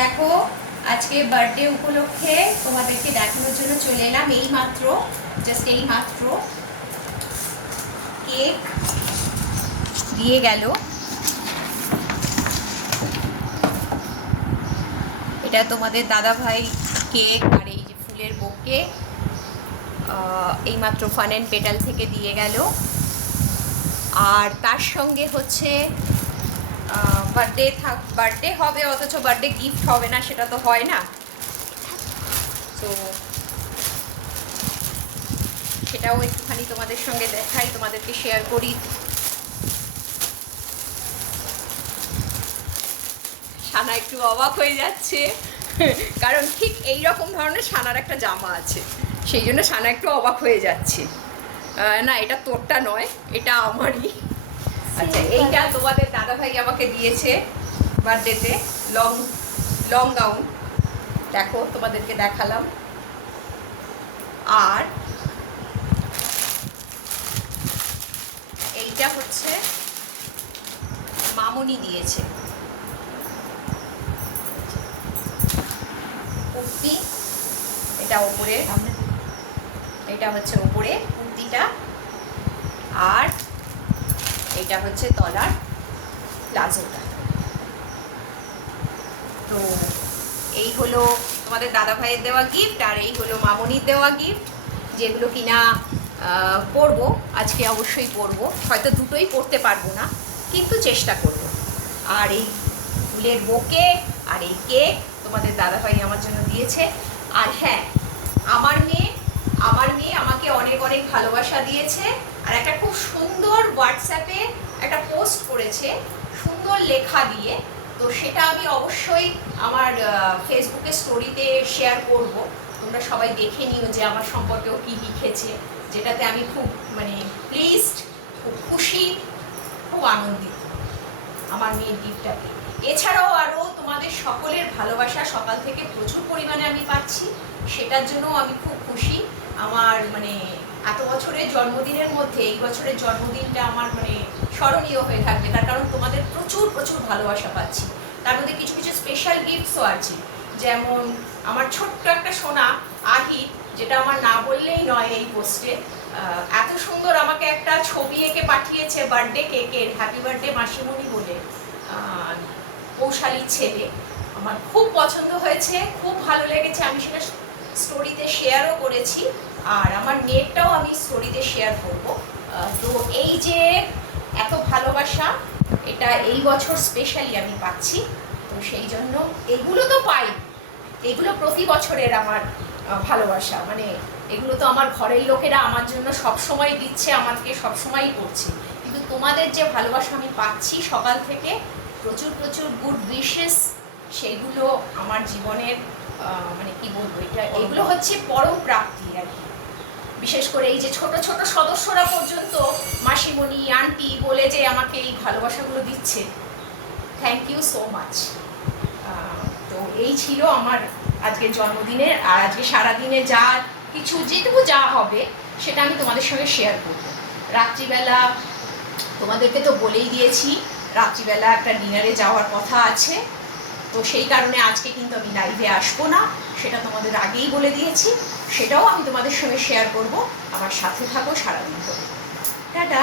দেখো আজকে বার্থডে উপলক্ষে তোমাদেরকে দেখানোর জন্য চলে এলাম। এই মাত্র কেক দিয়ে গেল। এটা তোমাদের দাদা ভাই কেক, আর এই যে ফুলের বোকে এইমাত্র ফান অ্যান্ড পেটাল থেকে দিয়ে গেল। আর তার সঙ্গে হচ্ছে বার্থডে হবে অথচ বার্থডে গিফট হবে না, সেটা তো হয় না। তো সেটাও একটুখানি তোমাদের সঙ্গে দেখাই, তোমাদেরকে শেয়ার করি। সানা একটু অবাক হয়ে যাচ্ছে কারণ ঠিক এই রকম ধরনের সানার একটা জামা আছে, সেই জন্য সানা একটু অবাক হয়ে যাচ্ছে। না, এটা তোরটা নয়, এটা আমারই। আচ্ছা, এইটা তোমাদের দাদাভাই আমাকে দিয়েছে বার্থডেতে, লং গাউন। দেখো তোমাদেরকে দেখালাম। আর এইটা হচ্ছে মামনি দিয়েছে কুর্তি। এটা ওপরে, এটা হচ্ছে ওপরে কুর্তিটা, আর এইটা হচ্ছে তলার প্লাজোটা। তো এই হলো তোমাদের দাদা ভাইয়ের দেওয়া গিফট, আর এই হলো মামনির দেওয়া গিফট, যেগুলো কিনা পরবো আজকে, অবশ্যই পরবো। হয়তো দুটোই পরতে পারবো না, কিন্তু চেষ্টা করব। আর এই ফুলের বোকে আর এই কেক তোমাদের দাদা ভাই আমার জন্য দিয়েছে। আর হ্যাঁ, আমার মেয়ে আমাকে অনেক অনেক ভালোবাসা দিয়েছে, আর একটা খুব সুন্দর হোয়াটসঅ্যাপে একটা পোস্ট করেছে সুন্দর লেখা দিয়ে। তো সেটা আমি অবশ্যই আমার ফেসবুকে স্টোরিতে শেয়ার করব। তোমরা সবাই দেখে নিও যে আমার সম্পর্কেও কী লিখেছে, যেটাতে আমি খুব প্লিজড, খুব খুশি, খুব আনন্দিত আমার মেয়ের গিফটটা পেয়ে। এছাড়াও আরও তোমাদের সকলের ভালোবাসা সকাল থেকে প্রচুর পরিমাণে আমি পাচ্ছি, সেটার জন্য আমি খুব খুশি। আমার এত বছরের জন্মদিনের মধ্যে এই বছরের জন্মদিনটা আমার স্মরণীয় হয়ে থাকবে, তার কারণ তোমাদের প্রচুর প্রচুর ভালোবাসা পাচ্ছি। তার মধ্যে কিছু কিছু স্পেশাল গিফটসও আছে, যেমন আমার ছোট্ট একটা সোনা আহি, যেটা আমার না বললেই নয় এই পোস্টে, এত সুন্দর আমাকে একটা ছবি এঁকে পাঠিয়েছে বার্থডে কেকের, হ্যাপি বার্থডে মাসিমণি বলে, কৌশালীর ছেলে। আমার খুব পছন্দ হয়েছে, খুব ভালো লেগেছে। আমি সেটা স্টোরিতে শেয়ারও করেছি, আর আমার মেয়েরটাও আমি স্টোরিতে শেয়ার করব। তো এই যে এত ভালোবাসা, এটা এই বছর স্পেশালি আমি পাচ্ছি। তো সেই জন্য এগুলো তো পাই, এগুলো প্রতি বছরের আমার ভালোবাসা, এগুলো তো আমার ঘরের লোকেরা আমার জন্য সবসময় দিচ্ছে, আমাকে সবসময়ই করছে। কিন্তু তোমাদের যে ভালোবাসা আমি পাচ্ছি সকাল থেকে, প্রচুর প্রচুর গুড উইশেস, সেগুলো আমার জীবনের কি বলবো, এগুলো হচ্ছে পরম প্রাপ্তি আর কি। বিশেষ করে এই যে ছোট ছোট সদস্যরা পর্যন্ত মাসিমণি, আন্টি বলে যে আমাকে এই ভালোবাসাগুলো দিচ্ছে, থ্যাংক ইউ সো মাচ। তো এই ছিল আমার আজকের জন্মদিনের, আর আজকে সারাদিনে যা কিছু যেটুকু যা হবে সেটা আমি তোমাদের সঙ্গে শেয়ার করব। রাত্রিবেলা তোমাদেরকে তো বলেই দিয়েছি, রাত্রিবেলা একটা ডিনারে যাওয়ার কথা আছে। তো সেই কারণে আজকে কিন্তু আমি লাইভে আসবো না, সেটা তোমাদের আগেই বলে দিয়েছি। সেটাও আমি তোমাদের সঙ্গে শেয়ার করব। আমার সাথে থাকো সারাদিন ধরে। টাটা।